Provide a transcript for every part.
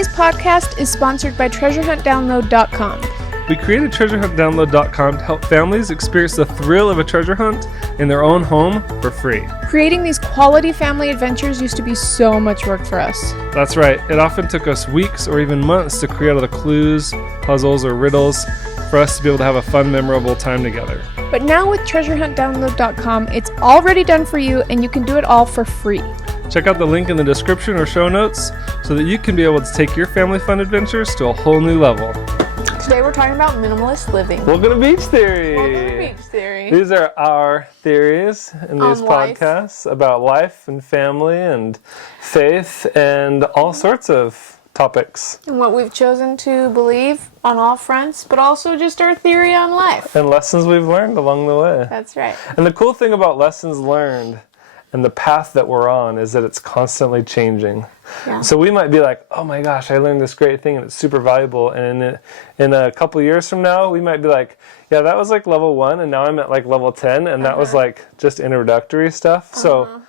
Today's podcast is sponsored by TreasureHuntDownload.com. We created TreasureHuntDownload.com to help families experience the thrill of a treasure hunt in their own home for free. Creating these quality family adventures used to be so much work for us. That's right. It often took us weeks or even months to create all the clues, puzzles, or riddles for us to be able to have a fun, memorable time together. But now with TreasureHuntDownload.com, it's already done for you and you can do it all for free. Check out the link in the description or show notes so that you can be able to take your family fun adventures to a whole new level. Today we're talking about minimalist living. Welcome to Beach Theory. Welcome to Beach Theory. These are our theories in these life. podcasts about life and family and faith and all sorts of topics. And what we've chosen to believe on all fronts, but also just our theory on life. And lessons we've learned along the way. That's right. And the cool thing about lessons learned and the path that we're on is that it's constantly changing. Yeah. So we might be like, oh my gosh, I learned this great thing and it's super valuable. And in a couple years from now, we might be like, yeah, that was like level 1 and now I'm at like level 10 and that was like just introductory stuff. So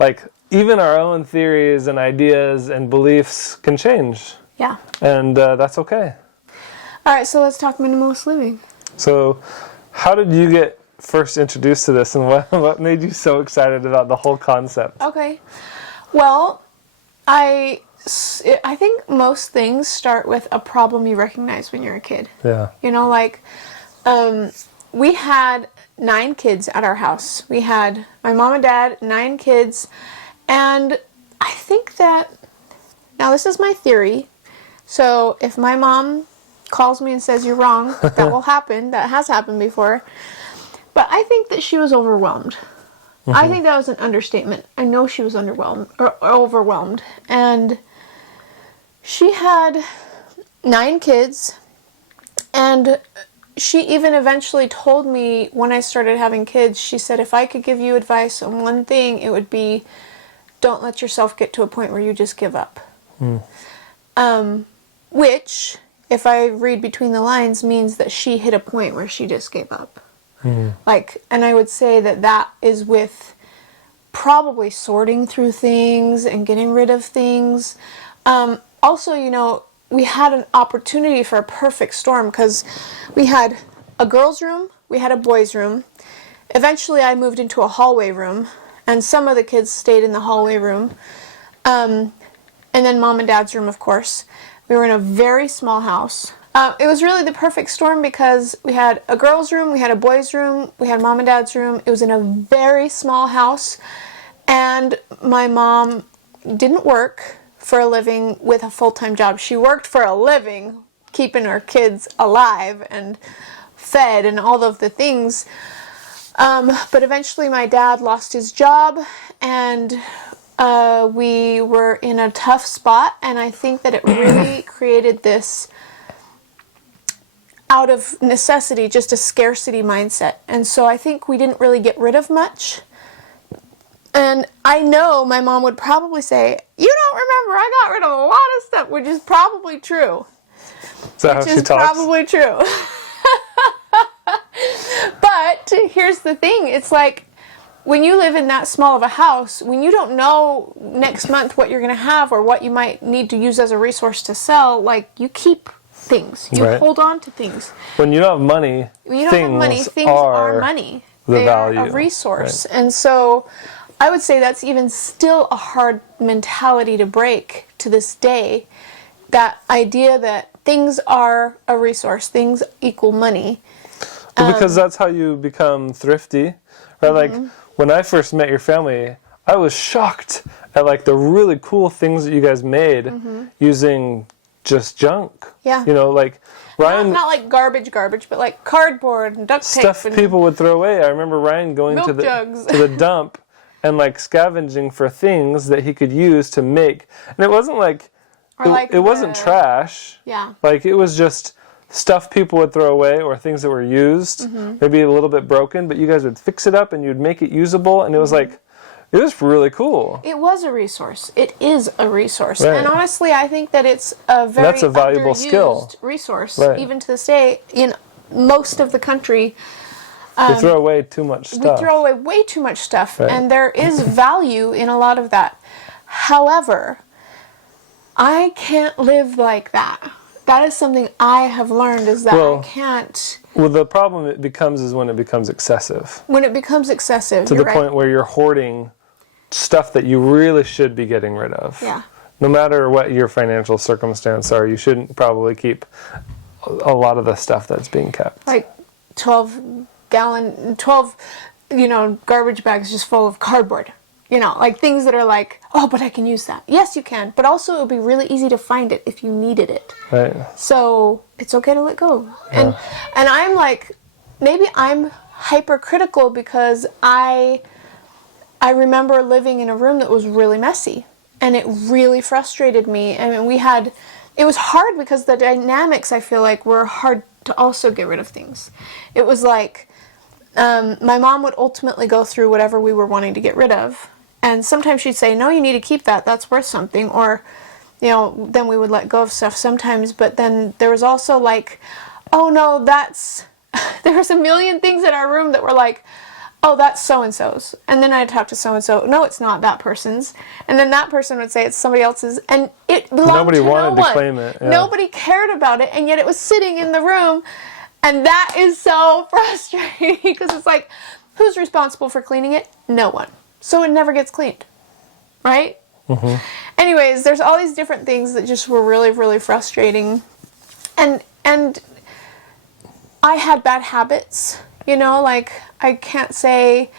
like even our own theories and ideas and beliefs can change. Yeah. And that's okay. All right, so let's talk minimalist living. So how did you get first introduced to this and what made you so excited about the whole concept? Okay. Well, I think most things start with a problem you recognize when you're a kid. Yeah. You know, like, we had 9 kids at our house. We had my mom and dad, 9 kids, and I think that, now this is my theory, so if my mom calls me and says you're wrong, that will happen, that has happened before, but I think that she was overwhelmed. Mm-hmm. I think that was an understatement. I know she was overwhelmed. And she had 9 kids. And she even eventually told me when I started having kids, she said, if I could give you advice on one thing, it would be, don't let yourself get to a point where you just give up. Which, if I read between the lines, means that she hit a point where she just gave up. Like, and I would say that is with probably sorting through things and getting rid of things. Also, you know, we had an opportunity for a perfect storm because we had a girls' room, we had a boys' room. Eventually, I moved into a hallway room, and some of the kids stayed in the hallway room. And then mom and dad's room, of course. We were in a very small house. It was really the perfect storm because we had a girls' room, we had a boys' room, we had mom and dad's room. It was in a very small house, and my mom didn't work for a living with a full-time job. She worked for a living, keeping her kids alive and fed and all of the things. But eventually my dad lost his job, and we were in a tough spot, and I think that it really created this, out of necessity, just a scarcity mindset. And so I think we didn't really get rid of much. And I know my mom would probably say, you don't remember, I got rid of a lot of stuff, which is probably true. Is that how she talks? Probably true. But here's the thing, it's like, when you live in that small of a house, when you don't know next month what you're going to have or what you might need to use as a resource to sell, like, you keep things. You hold on to things. When you don't have money, things are money. They value. are a resource. Right. And so I would say that's even still a hard mentality to break to this day. That idea that things are a resource, things equal money. Well, because that's how you become thrifty. Right? Like, when I first met your family, I was shocked at like the really cool things that you guys made using just junk. Yeah. You know, like Ryan. Not like garbage, but like cardboard and duct tape. Stuff people would throw away. I remember Ryan going to jugs. to the dump and like scavenging for things that he could use to make. And it wasn't like, it wasn't trash. Yeah. Like, it was just stuff people would throw away or things that were used, maybe a little bit broken, but you guys would fix it up and you'd make it usable. And it was like, it was really cool. It was a resource. It is a resource. Right. And honestly, I think that it's a very That's a valuable skill. resource, even to this day. In most of the country, we throw away too much stuff. We throw away way too much stuff, and there is value in a lot of that. However, I can't live like that. That is something I have learned, is that I can't. Well, the problem it becomes is when it becomes excessive. When it becomes excessive, to the point where you're hoarding stuff that you really should be getting rid of. Yeah. No matter what your financial circumstance are, you shouldn't probably keep a lot of the stuff that's being kept. Like 12 garbage bags just full of cardboard. Like things that are like, oh, but I can use that. Yes, you can. But also it would be really easy to find it if you needed it. Right. So it's okay to let go. And I'm like, maybe I'm hypercritical because I remember living in a room that was really messy. And it really frustrated me. I mean, it was hard because the dynamics, I feel like, were hard to also get rid of things. It was like, my mom would ultimately go through whatever we were wanting to get rid of. And sometimes she'd say, no, you need to keep that. That's worth something. Or, then we would let go of stuff sometimes. But then there was also like, oh no, there was a million things in our room that were like, oh, that's so-and-so's. And then I'd talk to so-and-so. No, it's not that person's. And then that person would say it's somebody else's. And it belonged to no one. Nobody wanted to claim it. Yeah. Nobody cared about it. And yet it was sitting in the room. And that is so frustrating because it's like, who's responsible for cleaning it? No one. So it never gets cleaned. Right? Mm-hmm. Anyways, there's all these different things that just were really, really frustrating. And I had bad habits. Like I can't say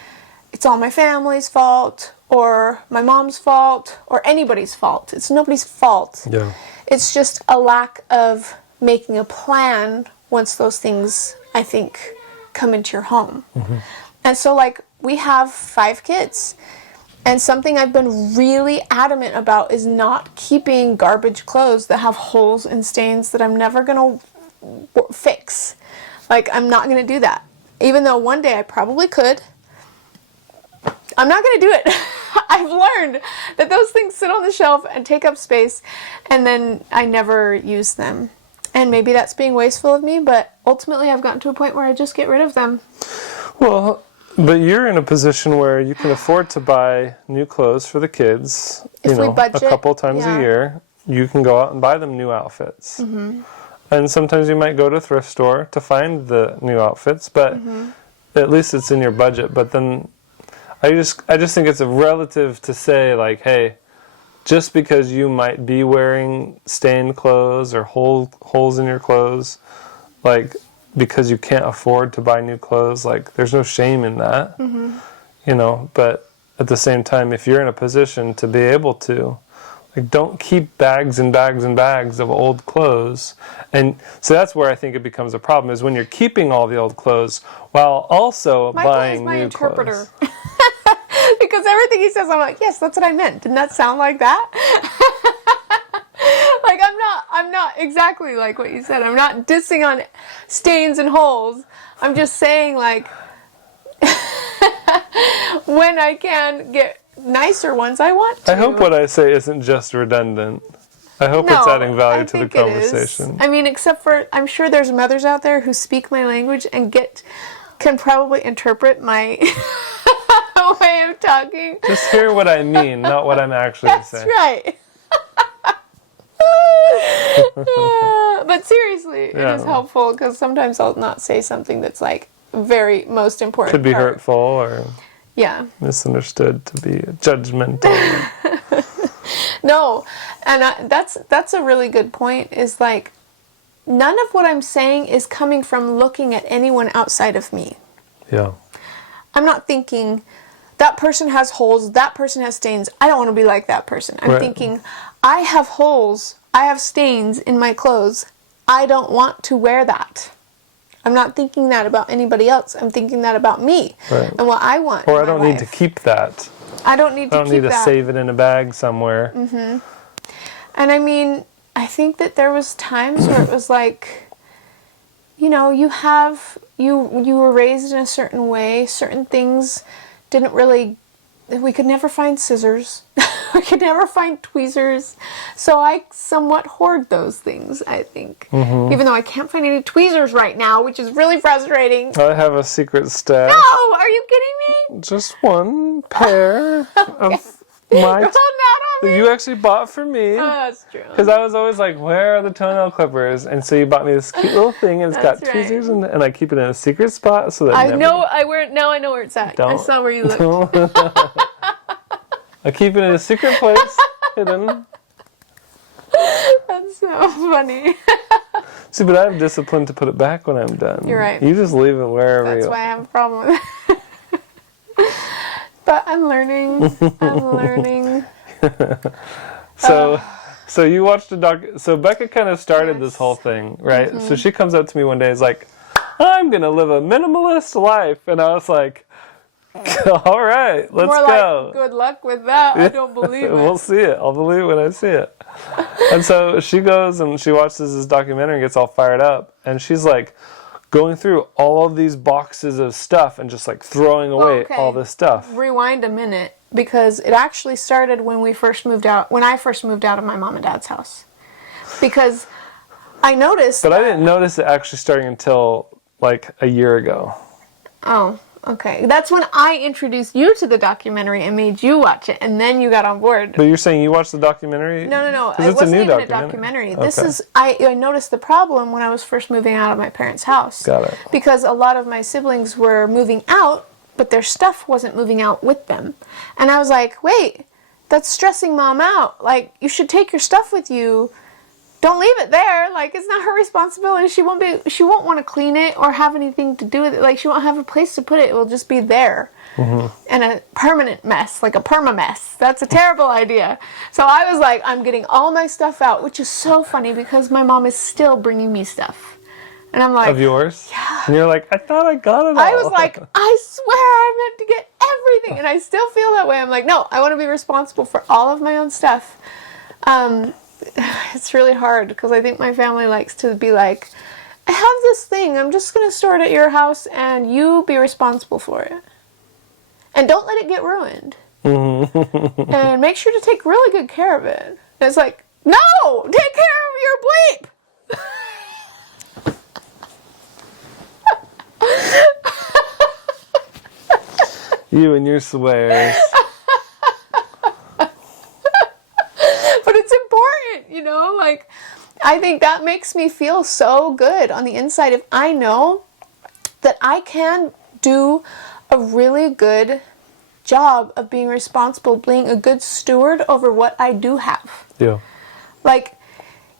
it's all my family's fault or my mom's fault or anybody's fault. It's nobody's fault. Yeah. It's just a lack of making a plan once those things, I think, come into your home. Mm-hmm. And so, like, we have 5 kids. And something I've been really adamant about is not keeping garbage clothes that have holes and stains that I'm never going to fix. Like, I'm not going to do that. Even though one day I probably could. I'm not going to do it. I've learned that those things sit on the shelf and take up space, and then I never use them. And maybe that's being wasteful of me, but ultimately I've gotten to a point where I just get rid of them. Well, but you're in a position where you can afford to buy new clothes for the kids. If we budget, a couple times a year. You can go out and buy them new outfits. Mm-hmm. And sometimes you might go to a thrift store to find the new outfits, but at least it's in your budget. But then I just think it's a relative to say, like, hey, just because you might be wearing stained clothes or holes in your clothes, like, because you can't afford to buy new clothes, like, there's no shame in that. Mm-hmm. But at the same time, if you're in a position to be able to, like, don't keep bags and bags and bags of old clothes. And so that's where I think it becomes a problem, is when you're keeping all the old clothes while also buying new clothes. Because everything he says, I'm like, yes, that's what I meant. Didn't that sound like that? Like, I'm not exactly like what you said. I'm not dissing on stains and holes. I'm just saying, like, when I can get nicer ones, I want to. I hope what I say isn't just redundant. I hope it's adding value to the conversation. I mean, except for, I'm sure there's mothers out there who speak my language and can probably interpret my way of talking. Just hear what I mean, not what I'm actually saying. That's right. But seriously, it is helpful because sometimes I'll not say something that's like very most important. Could be hurtful or misunderstood to be judgmental. No, and that's a really good point. Is like, none of what I'm saying is coming from looking at anyone outside of me. Yeah. I'm not thinking that person has holes, that person has stains. I don't want to be like that person. I'm thinking, I have holes, I have stains in my clothes. I don't want to wear that. I'm not thinking that about anybody else. I'm thinking that about me and what I want. Or I don't need to keep that. I don't need to keep that. I don't need to save it in a bag somewhere. Mm-hmm. And I mean, I think that there was times where it was like, you were raised in a certain way. Certain things we could never find scissors. We could never find tweezers. So I somewhat hoard those things, I think. Mm-hmm. Even though I can't find any tweezers right now, which is really frustrating. I have a secret stash. No! Are you kidding me? Just one pair of my... You're holding out on that you actually bought for me. Oh, that's true. Because I was always like, where are the toenail clippers? And so you bought me this cute little thing, and it's got tweezers, and I keep it in a secret spot so that I know where it's at. I saw where you looked. I keep it in a secret place, hidden. That's so funny. See, but I have discipline to put it back when I'm done. You're right. You just leave it wherever That's why I have a problem with it. But I'm learning. So you watched a doc. So Becca kind of started this whole thing, right? Mm-hmm. So she comes up to me one day, is like, "I'm gonna live a minimalist life," and I was like, "All right, let's More go." Like, good luck with that. I don't believe it. We'll see it. I'll believe it when I see it. And so she goes and she watches this documentary and gets all fired up, and she's like going through all of these boxes of stuff and just like throwing away all this stuff. Rewind a minute, because it actually started when I first moved out of my mom and dad's house. Because I noticed But I didn't notice it actually starting until like a year ago. Oh, okay. That's when I introduced you to the documentary and made you watch it, and then you got on board. But you're saying you watched the documentary? No. It wasn't even a documentary. This is I noticed the problem when I was first moving out of my parents' house. Got it. Because a lot of my siblings were moving out, but their stuff wasn't moving out with them. And I was like, wait, that's stressing mom out. Like, you should take your stuff with you. Don't leave it there. Like, it's not her responsibility. She won't want to clean it or have anything to do with it. Like, she won't have a place to put it. It will just be there. Mm-hmm. And a permanent mess, like a perma mess. That's a terrible idea. So I was like, I'm getting all my stuff out, which is so funny because my mom is still bringing me stuff. And I'm like, of yours? Yeah. And you're like, I thought I got it all. I was like, I swear I meant to get everything. And I still feel that way. I'm like, no, I want to be responsible for all of my own stuff. It's really hard because I think my family likes to be like, I have this thing, I'm just going to store it at your house and you be responsible for it. And don't let it get ruined. And make sure to take really good care of it. And it's like, no, take care of your bleep. You and your swears. But it's important, you know? Like, I think that makes me feel so good on the inside if I know that I can do a really good job of being responsible, being a good steward over what I do have. Yeah. Like,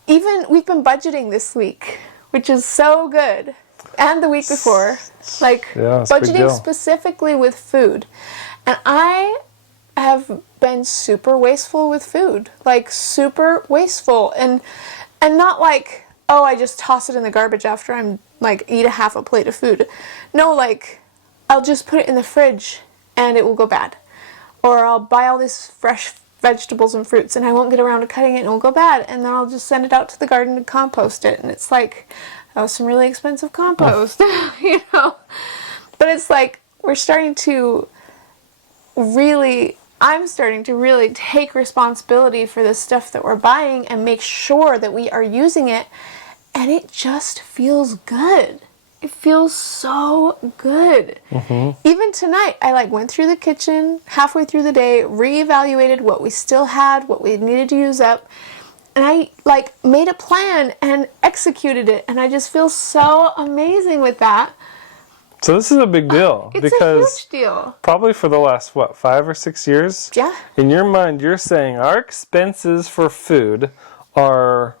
even we've been budgeting this week, which is so good. And the week before. Like, budgeting specifically with food. And I have been super wasteful with food. Like, super wasteful. And not like, oh, I just toss it in the garbage after I'm, like, eat a half a plate of food. No, like, I'll just put it in the fridge and it will go bad. Or I'll buy all these fresh vegetables and fruits and I won't get around to cutting it and it will go bad. And then I'll just send it out to the garden to compost it. And it's like, that was some really expensive compost, you know? But it's like, I'm starting to really take responsibility for the stuff that we're buying and make sure that we are using it. And it just feels good. It feels so good. Mm-hmm. Even tonight, I went through the kitchen halfway through the day, reevaluated what we still had, what we needed to use up. And I made a plan and executed it. And I just feel so amazing with that. So this is a big deal. It's a huge deal. Probably for the last, 5 or 6 years? Yeah. In your mind, you're saying our expenses for food are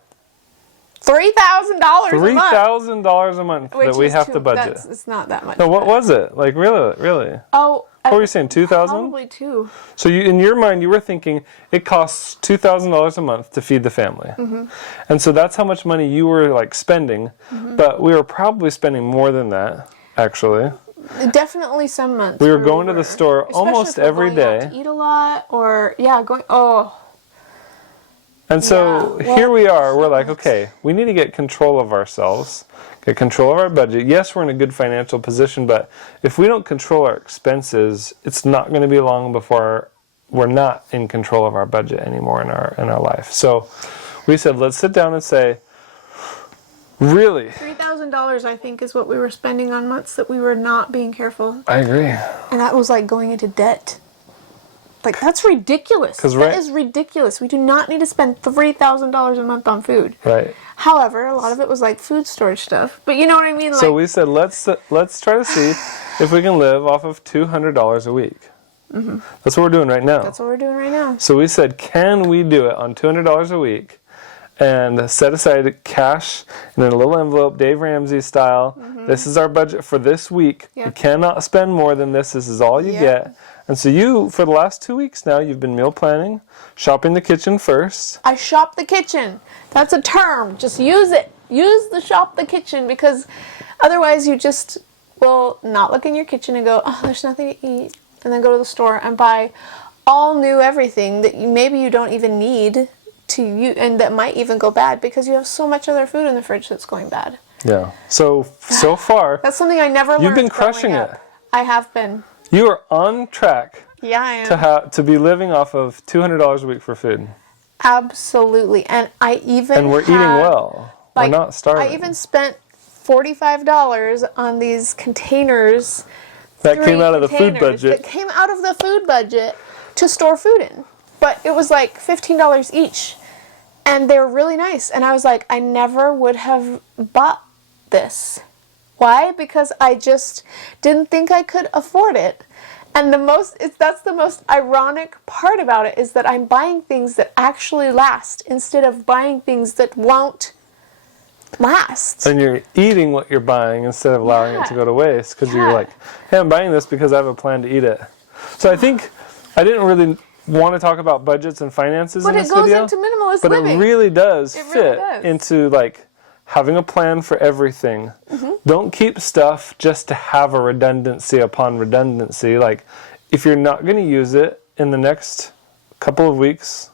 $3,000 a month. $3,000 a month that we have to budget. It's not that much. No, what was it? Like, really? Oh, what were you saying, 2,000? Probably 2. So in your mind, you were thinking it costs $2,000 a month to feed the family. Mm-hmm. And so that's how much money you were spending. Mm-hmm. But we were probably spending more than that, actually. Definitely some months. We were going to the store almost every day. Out to eat a lot or, And so here we are, we're like, okay, we need to get control of ourselves, get control of our budget. Yes, we're in a good financial position, but if we don't control our expenses, it's not going to be long before we're not in control of our budget anymore in our life. So we said, let's sit down and say, really? $3,000, I think, is what we were spending on months that we were not being careful. I agree. And that was like going into debt. Like, that's ridiculous. 'Cause That is ridiculous. We do not need to spend $3,000 a month on food. Right. However, a lot of it was like food storage stuff. But you know what I mean? Like, So we said, let's try to see if we can live off of $200 a week. That's what we're doing right now. that's what we're doing right now. So we said, can we do it on $200 a week and set aside cash in a little envelope, Dave Ramsey style? This is our budget for this week. Yep. We cannot spend more than this. This is all you get. And so you, for the last 2 weeks now, you've been meal planning, shopping the kitchen first. I shop the kitchen. That's a term. Just use it. Use the shop the kitchen, because otherwise you just will not look in your kitchen and go, oh, there's nothing to eat. And then go to the store and buy all new everything that maybe you don't even need to use, and that might even go bad because you have so much other food in the fridge that's going bad. Yeah. So far, That's something I never learned. you've been crushing growing it. up. I have been. You are on track Yeah, I am. to be living off of $200 a week for food. Absolutely. And I even And we're eating well. Like, we're not starving. I even spent $45 on these containers. That came 3 out of the food containers budget. That came out of the food budget to store food in. But it was like $15 each. And they're really nice. And I was like, I never would have bought this. Why? Because I just didn't think I could afford it. And that's the most ironic part about it, is that I'm buying things that actually last instead of buying things that won't last. And you're eating what you're buying instead of allowing it to go to waste, because you're like, hey, I'm buying this because I have a plan to eat it. So I think I didn't really want to talk about budgets and finances in this video. But it goes into minimalist living. But it really does It fit really does. into like having a plan for everything. Don't keep stuff just to have a redundancy upon redundancy. Like, if you're not going to use it in the next couple of weeks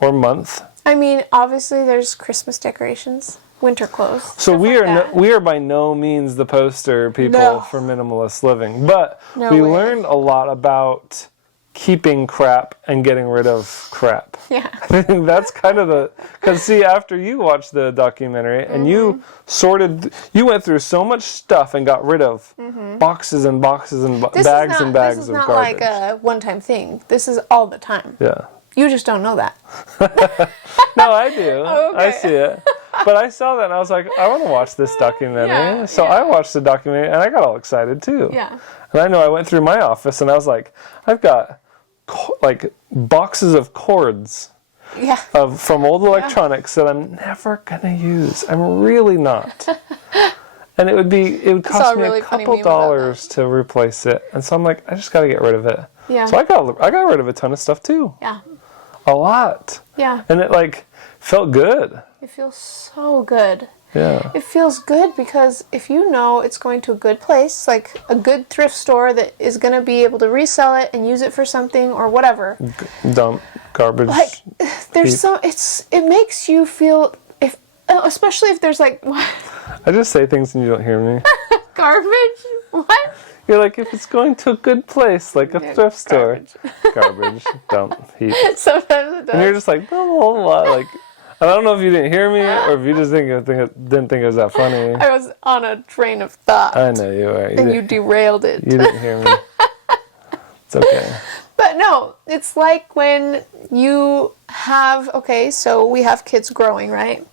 or month. I mean, obviously there's Christmas decorations, winter clothes. So we are that. we are by no means the poster people for minimalist living, but No we way. learned a lot about keeping crap and getting rid of crap. Yeah. I think that's kind of because see, after you watched the documentary and you went through so much stuff and got rid of boxes and boxes and bags and bags of garbage. This is not like a one-time thing. This is all the time. Yeah. You just don't know that. No, I do. Oh, okay. I see it. But I saw that and I was like, I want to watch this documentary. Yeah, So yeah. I watched the documentary and I got all excited too. Yeah. And I know I went through my office and I was like, I've got like boxes of cords Yeah. from old electronics that I'm never going to use. I'm really not. And it would cost me really a funny couple meme about dollars to replace it. And so I'm like, I just got to get rid of it. Yeah. So I got rid of a ton of stuff too. Yeah. A lot. Yeah. And it like felt good. It feels so good. Yeah. It feels good because if you know it's going to a good place, like a good thrift store that is going to be able to resell it and use it for something or whatever. Dump garbage. Like, there's it makes you feel, especially if there's like, what? I just say things and you don't hear me. Garbage? What? You're like, if it's going to a good place, like a thrift store. Garbage. Dump. Heap. Sometimes it does. And you're just like, blah, blah, blah. Like, I don't know if you didn't hear me or if you just didn't think it was that funny. I was on a train of thought. I know you were. And you derailed it. You didn't hear me. It's okay. But no, it's like when you have, so we have kids growing, right?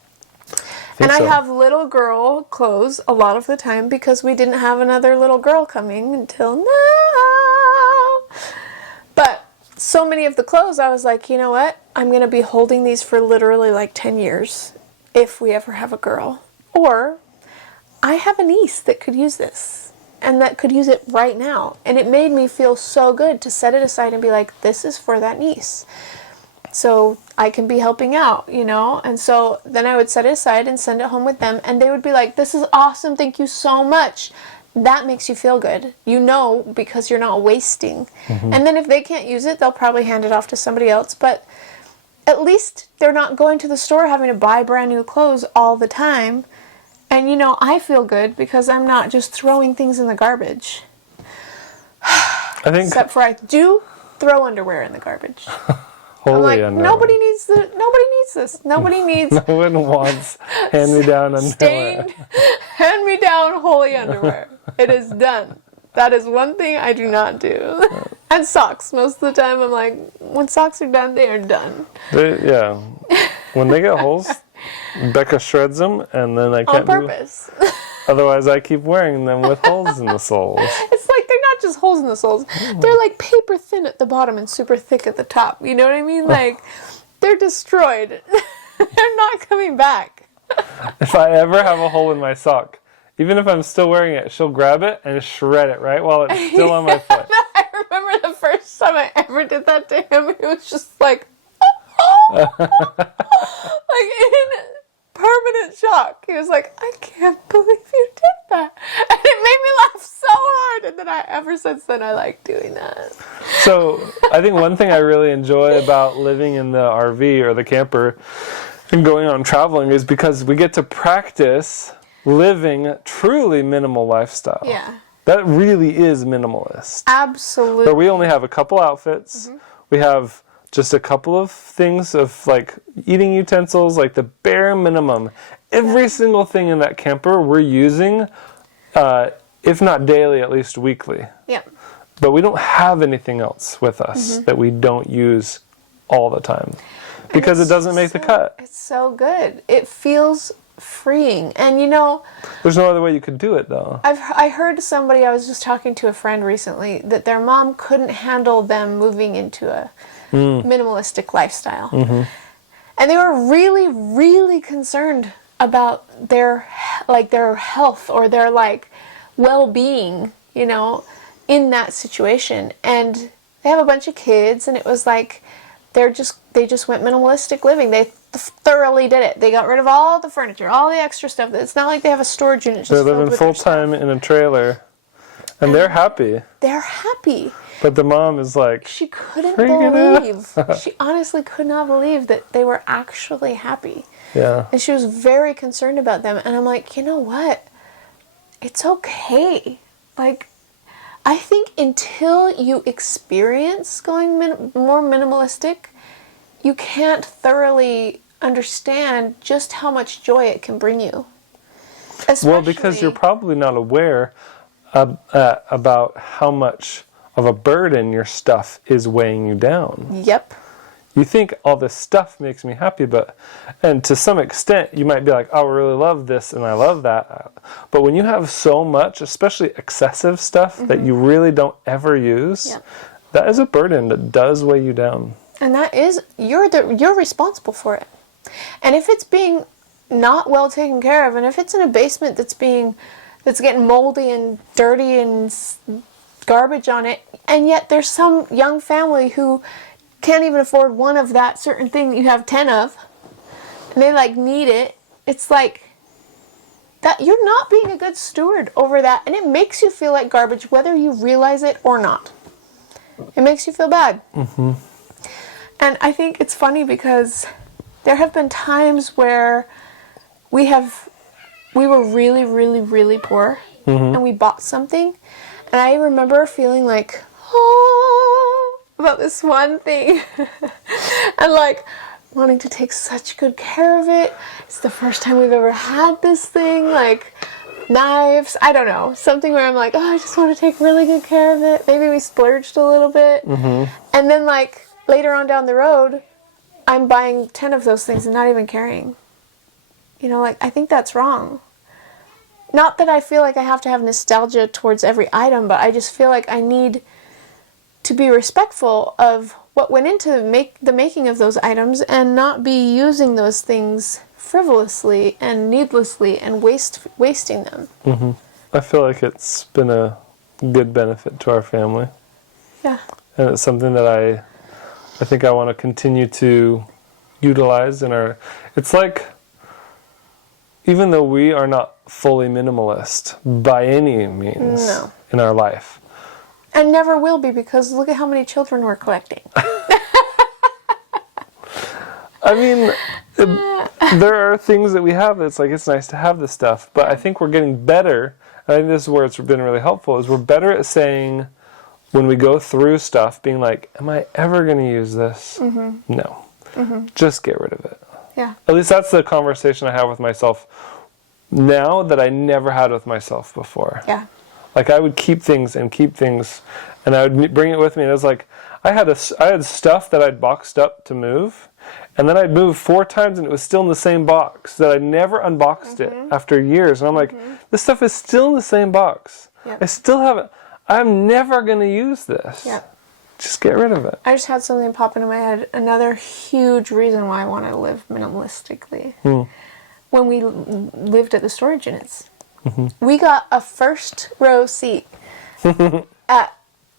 And I have little girl clothes a lot of the time because we didn't have another little girl coming until now. But so many of the clothes, I was like, you know what? I'm going to be holding these for literally like 10 years if we ever have a girl. Or I have a niece that could use this and that could use it right now. And it made me feel so good to set it aside and be like, this is for that niece. So I can be helping out, you know? And so then I would set it aside and send it home with them. And they would be like, this is awesome. Thank you so much. That makes you feel good, you know, because you're not wasting. And then if they can't use it, they'll probably hand it off to somebody else. But at least they're not going to the store having to buy brand new clothes all the time. And, you know, I feel good because I'm not just throwing things in the garbage. Except for I do throw underwear in the garbage. I'm like, nobody needs this. Nobody needs no one wants hand-me-down underwear. stained hand-me-down holy underwear. It is done. That is one thing I do not do. And socks. Most of the time I'm like, when socks are done, they are done. When they get holes, Becca shreds them, and then I can't on purpose. Otherwise, I keep wearing them with holes in the soles. It's like they're not just holes in the soles. They're like paper thin at the bottom and super thick at the top. You know what I mean? Like, they're destroyed. They're not coming back. If I ever have a hole in my sock, even if I'm still wearing it, she'll grab it and shred it right while it's still on my foot. I remember the first time I ever did that to him, he was just like, like in permanent shock. He was like, I can't believe you did that. And it made me laugh so hard. And then ever since then, I like doing that. So I think one thing I really enjoy about living in the RV or the camper and going on traveling is because we get to practice living truly minimal lifestyle. Yeah. That really is minimalist. Absolutely. Where we only have a couple outfits. We have just a couple of things of like eating utensils, like the bare minimum. Every single thing in that camper we're using, if not daily, at least weekly. Yeah. But we don't have anything else with us that we don't use all the time because it doesn't make the cut. It's so good. It feels freeing. And you know, there's no other way you could do it though. I heard somebody, I was just talking to a friend recently, that their mom couldn't handle them moving into a minimalistic lifestyle. And they were really, really concerned about their health or their like well-being, you know, in that situation. And they have a bunch of kids, and it was like they just went minimalistic living. They thoroughly did it. They got rid of all the furniture, all the extra stuff. It's not like they have a storage unit just They're living full time in a trailer, and they're happy. They're happy. But the mom is like, she couldn't believe. She honestly could not believe that they were actually happy. Yeah. And she was very concerned about them. And I'm like, you know what? It's okay. Like, I think until you experience going more minimalistic, you can't thoroughly understand just how much joy it can bring you. Well, because you're probably not aware about how much of a burden your stuff is weighing you down. Yep. You think all this stuff makes me happy, and to some extent you might be like, oh, I really love this and I love that. But when you have so much, especially excessive stuff that you really don't ever use, that is a burden that does weigh you down. And that is, you're responsible for it. And if it's being not well taken care of, and if it's in a basement that's getting moldy and dirty and garbage on it, and yet there's some young family who can't even afford one of that certain thing that you have 10 of, and they like need it, it's like that you're not being a good steward over that, and it makes you feel like garbage whether you realize it or not. It makes you feel bad. And I think it's funny because there have been times where we were really, really, really poor, and we bought something, and I remember feeling like, oh, about this one thing, and like wanting to take such good care of it. It's the first time we've ever had this thing, like knives, I don't know, something where I'm like, oh, I just want to take really good care of it. Maybe we splurged a little bit, and then like later on down the road, I'm buying 10 of those things and not even caring. You know, like, I think that's wrong. Not that I feel like I have to have nostalgia towards every item, but I just feel like I need to be respectful of what went into the making of those items and not be using those things frivolously and needlessly and wasting them. I feel like it's been a good benefit to our family. Yeah. And it's something that I think I want to continue to utilize in our... It's like, even though we are not fully minimalist by any means in our life. And never will be, because look at how many children we're collecting. I mean, there are things that we have that's like, it's nice to have this stuff, but I think we're getting better, and I think this is where it's been really helpful, is we're better at saying, when we go through stuff, being like, am I ever going to use this? No. Just get rid of it. Yeah. At least that's the conversation I have with myself now that I never had with myself before. Yeah. Like, I would keep things, and I would bring it with me. And it was like I had stuff that I'd boxed up to move, and then I'd move 4 times, and it was still in the same box. That I never unboxed it after years. And I'm like, this stuff is still in the same box. Yep. I still haven't. I'm never going to use this. Yep. Just get rid of it. I just had something pop into my head. Another huge reason why I want to live minimalistically. When we lived at the storage units, we got a first row seat at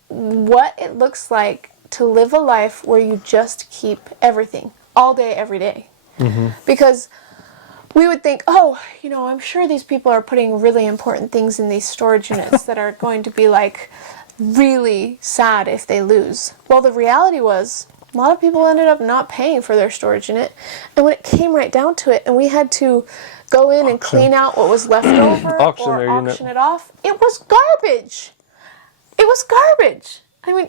what it looks like to live a life where you just keep everything all day, every day. Because we would think, oh, you know, I'm sure these people are putting really important things in these storage units that are going to be like really sad if they lose. Well, the reality was a lot of people ended up not paying for their storage unit, and when it came right down to it and we had to go in and clean out what was left over or auction it off, it was garbage. It was garbage. I mean,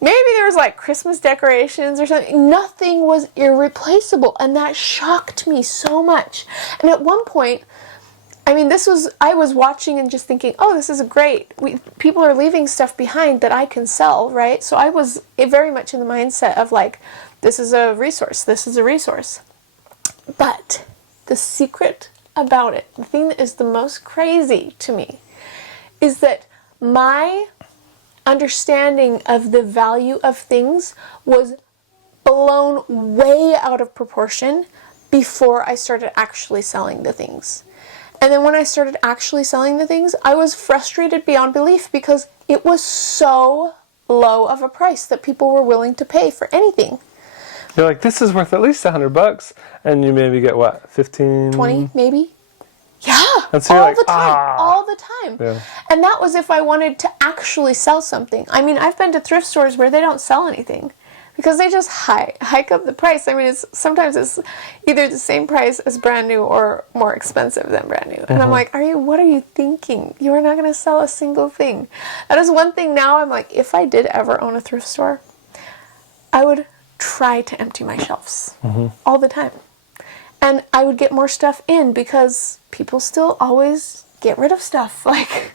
maybe there was like Christmas decorations or something. Nothing was irreplaceable, and that shocked me so much. And at one point, I mean, I was watching and just thinking, oh, this is great. People are leaving stuff behind that I can sell, right? So I was very much in the mindset of like, this is a resource. This is a resource. But the secret about it, the thing that is the most crazy to me, is that my understanding of the value of things was blown way out of proportion before I started actually selling the things. And then when I started actually selling the things, I was frustrated beyond belief because it was so low of a price that people were willing to pay for anything. You're like, this is worth at least $100, and you maybe get what, 15, 20, maybe. Yeah, and so all the time, all the time. Yeah. And that was if I wanted to actually sell something. I mean, I've been to thrift stores where they don't sell anything because they just hike up the price. I mean, sometimes it's either the same price as brand new or more expensive than brand new. And I'm like, what are you thinking? You are not going to sell a single thing. That is one thing now I'm like, if I did ever own a thrift store, I would try to empty my shelves all the time. And I would get more stuff in because people still always get rid of stuff. Like,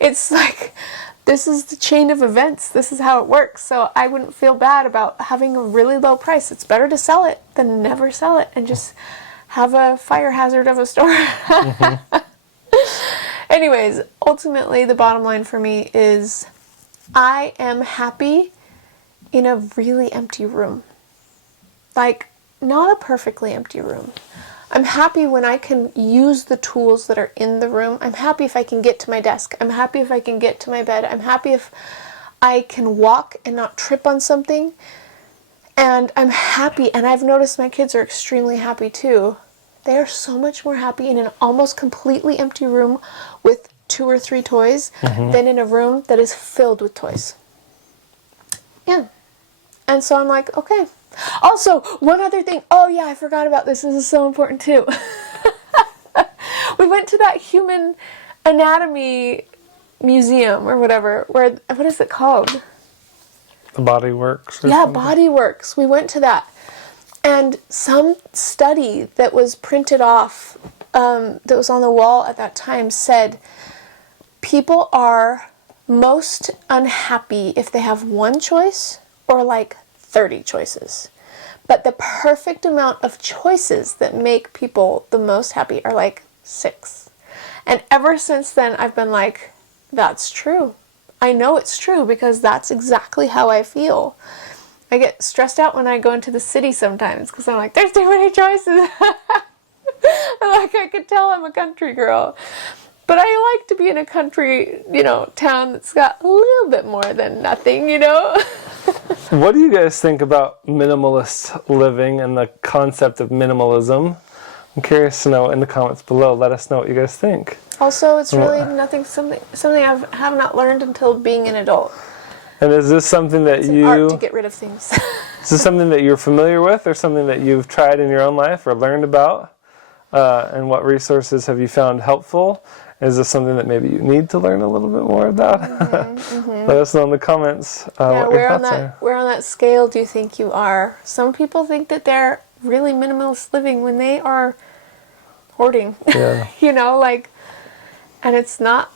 it's like, this is the chain of events. This is how it works. So I wouldn't feel bad about having a really low price. It's better to sell it than never sell it and just have a fire hazard of a store. Anyways, ultimately the bottom line for me is I am happy in a really empty room. Like, not a perfectly empty room. I'm happy when I can use the tools that are in the room. I'm happy if I can get to my desk. I'm happy if I can get to my bed. I'm happy if I can walk and not trip on something. And I'm happy, and I've noticed my kids are extremely happy too. They are so much more happy in an almost completely empty room with 2 or 3 toys than in a room that is filled with toys. Yeah. And so I'm like, okay. Also, one other thing. Oh yeah, I forgot about this. This is so important too. We went to that human anatomy museum or whatever. What is it called? The Body Works. Yeah, Body Works. We went to that. And some study that was printed off, that was on the wall at that time, said people are most unhappy if they have one choice or like 30 choices. But the perfect amount of choices that make people the most happy are like 6. And ever since then, I've been like, that's true. I know it's true because that's exactly how I feel. I get stressed out when I go into the city sometimes because I'm like, there's too many choices. I could tell I'm a country girl. But I like to be in a country, town that's got a little bit more than nothing, What do you guys think about minimalist living and the concept of minimalism? I'm curious to know in the comments below. Let us know what you guys think. Also, it's really something I have not learned until being an adult. And is this something that it's an art to get rid of things. Is this something that you're familiar with, or something that you've tried in your own life or learned about? And what resources have you found helpful? Is this something that maybe you need to learn a little bit more about? Let us know in the comments what your thoughts are. Where on that scale do you think you are? Some people think that they're really minimalist living when they are hoarding. Yeah. And it's not,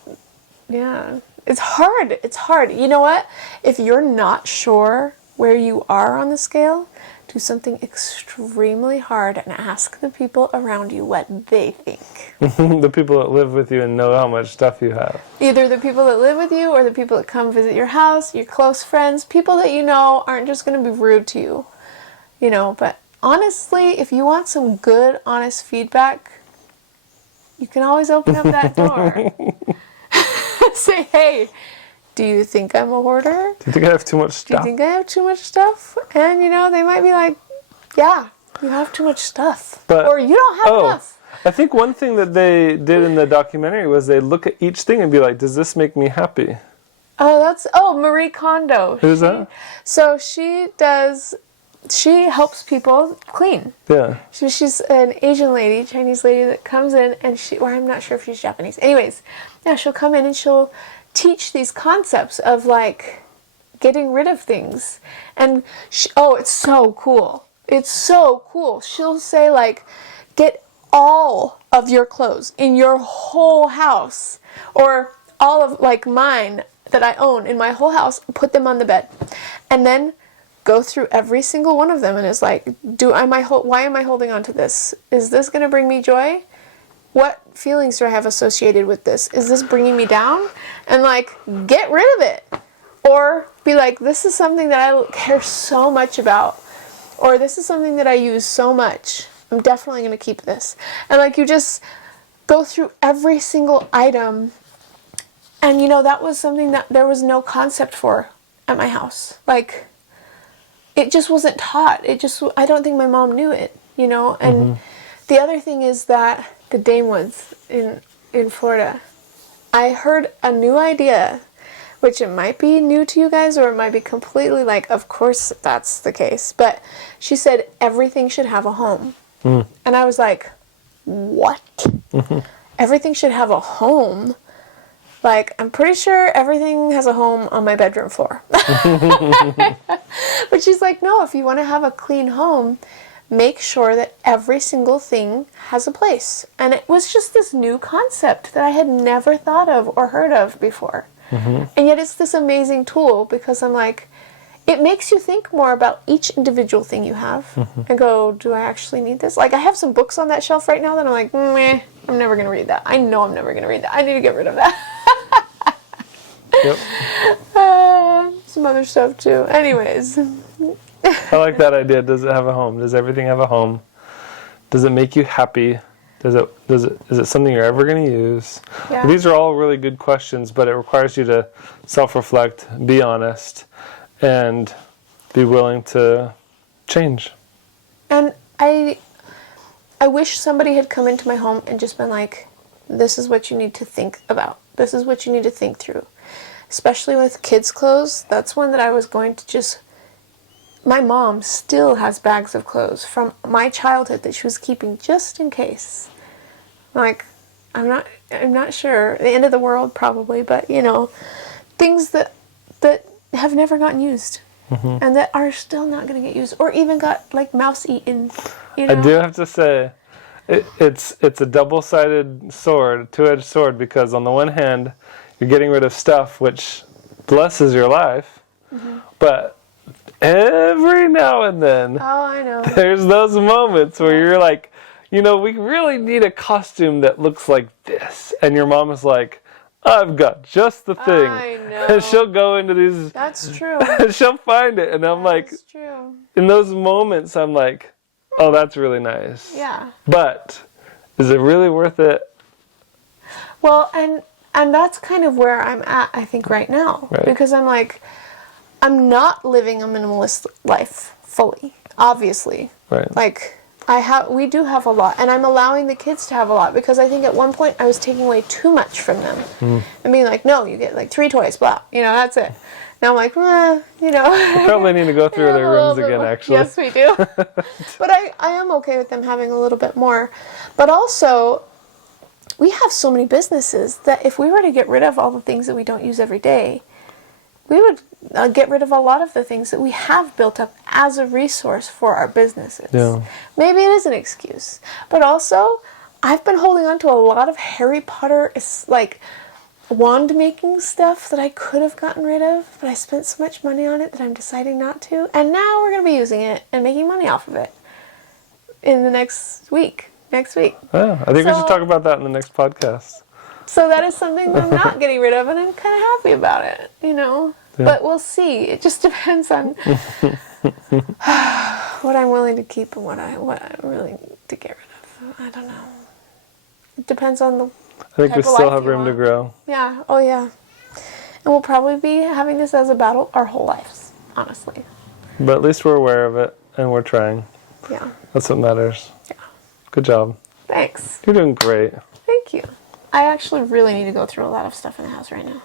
It's hard. It's hard. You know what? If you're not sure where you are on the scale, do something extremely hard and ask the people around you what they think. The people that live with you and know how much stuff you have. Either the people that live with you or the people that come visit your house, your close friends, people that you know aren't just going to be rude to you. You know, but honestly, if you want some good, honest feedback, you can always open up that door. Say, hey, do you think I'm a hoarder? Do you think I have too much stuff? Do you think I have too much stuff? And, you know, they might be like, yeah, you have too much stuff. But, or you don't have enough. I think one thing that they did in the documentary was they look at each thing and be like, does this make me happy? Oh, Marie Kondo. Who's that? So she helps people clean. Yeah. She's an Asian lady, Chinese lady that comes in and I'm not sure if she's Japanese. Anyways, yeah, she'll come in and she'll teach these concepts of like getting rid of things. And it's so cool. It's so cool. She'll say like, get all of your clothes in your whole house, or all of like mine that I own in my whole house, put them on the bed. And then go through every single one of them and is like, why am I holding on to this? Is this going to bring me joy? What feelings do I have associated with this? Is this bringing me down? And like, get rid of it. Or be like, this is something that I care so much about. Or this is something that I use so much. I'm definitely going to keep this. And like, you just go through every single item. And you know, that was something that there was no concept for at my house. Like, it just wasn't taught. I don't think my mom knew it, you know? And the other thing is that the Damewoods in Florida, I heard a new idea, which it might be new to you guys, or it might be completely like, of course that's the case. But she said everything should have a home. And I was like, what? Everything should have a home? Like, I'm pretty sure everything has a home on my bedroom floor. But she's like, no, if you want to have a clean home, make sure that every single thing has a place. And it was just this new concept that I had never thought of or heard of before. And yet it's this amazing tool, because I'm like, it makes you think more about each individual thing you have and go, do I actually need this? Like, I have some books on that shelf right now that I'm like, meh, I'm never going to read that. I know I'm never going to read that. I need to get rid of that. Yep. Some other stuff too. Anyways. I like that idea. Does it have a home? Does everything have a home? Does it make you happy? Is it something you're ever going to use? Yeah. These are all really good questions, but it requires you to self-reflect, be honest, and be willing to change. And I wish somebody had come into my home and just been like, this is what you need to think about. This is what you need to think through. Especially with kids' clothes. That's one that I was going to just... My mom still has bags of clothes from my childhood that she was keeping just in case. Like, I'm not sure. The end of the world, probably. But, you know, things that have never gotten used. And that are still not going to get used. Or even got, like, mouse eaten. You know? I do have to say, it's a double-sided sword, two-edged sword, because on the one hand, you're getting rid of stuff which blesses your life. But every now and then, I know. there's those moments where you're like, you know, we really need a costume that looks like this. And your mom is like, I've got just the thing. I know. And she'll go into these... That's true. and she'll find it. And I'm like... That's true. In those moments, I'm like, oh, that's really nice. Yeah. But is it really worth it? Well, and that's kind of where I'm at, I think, right now. Right. Because I'm like, I'm not living a minimalist life fully, obviously. Right. Like, we do have a lot, and I'm allowing the kids to have a lot, because I think at one point I was taking away too much from them. And being like, no, you get like 3 toys, blah, you know, that's it. Now I'm like, you know. We probably need to go through their rooms again, actually. Yes, we do. But I am okay with them having a little bit more. But also, we have so many businesses that if we were to get rid of all the things that we don't use every day, we would get rid of a lot of the things that we have built up as a resource for our businesses. Yeah. Maybe it is an excuse. But also, I've been holding on to a lot of Harry Potter, like, wand making stuff that I could have gotten rid of, but I spent so much money on it that I'm deciding not to. And now we're going to be using it and making money off of it in the next week. Yeah, I think we should talk about that in the next podcast. So that is something that I'm not getting rid of, and I'm kind of happy about it, Yeah. But we'll see. It just depends on what I'm willing to keep and what I'm willing to get rid of. I don't know. It depends on the I think we still have room to grow. Yeah. Oh, yeah. And we'll probably be having this as a battle our whole lives, honestly. But at least we're aware of it, and we're trying. Yeah. That's what matters. Yeah. Good job. Thanks. You're doing great. Thank you. I actually really need to go through a lot of stuff in the house right now.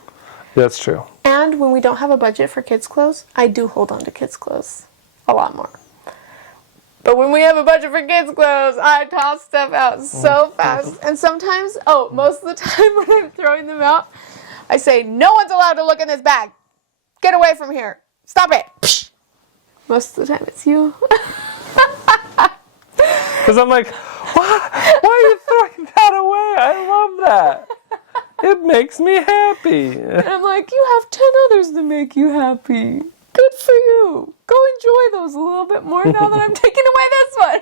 Yeah, that's true. And when we don't have a budget for kids' clothes, I do hold on to kids' clothes a lot more. But when we have a budget for kids' clothes, I toss stuff out so fast. And sometimes, most of the time when I'm throwing them out, I say, no one's allowed to look in this bag. Get away from here. Stop it. Psh. Most of the time it's you. Because I'm like, why are you throwing that away? I love that. It makes me happy. And I'm like, you have 10 others to make you happy. Good for you. Go enjoy those a little bit more now that I'm taking away this one.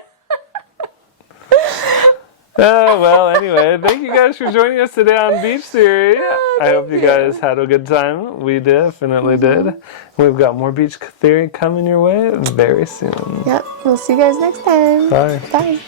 Oh, well, anyway, thank you guys for joining us today on Beach Theory. I hope you guys had a good time. We definitely did. We've got more Beach Theory coming your way very soon. Yep. We'll see you guys next time. Bye. Bye.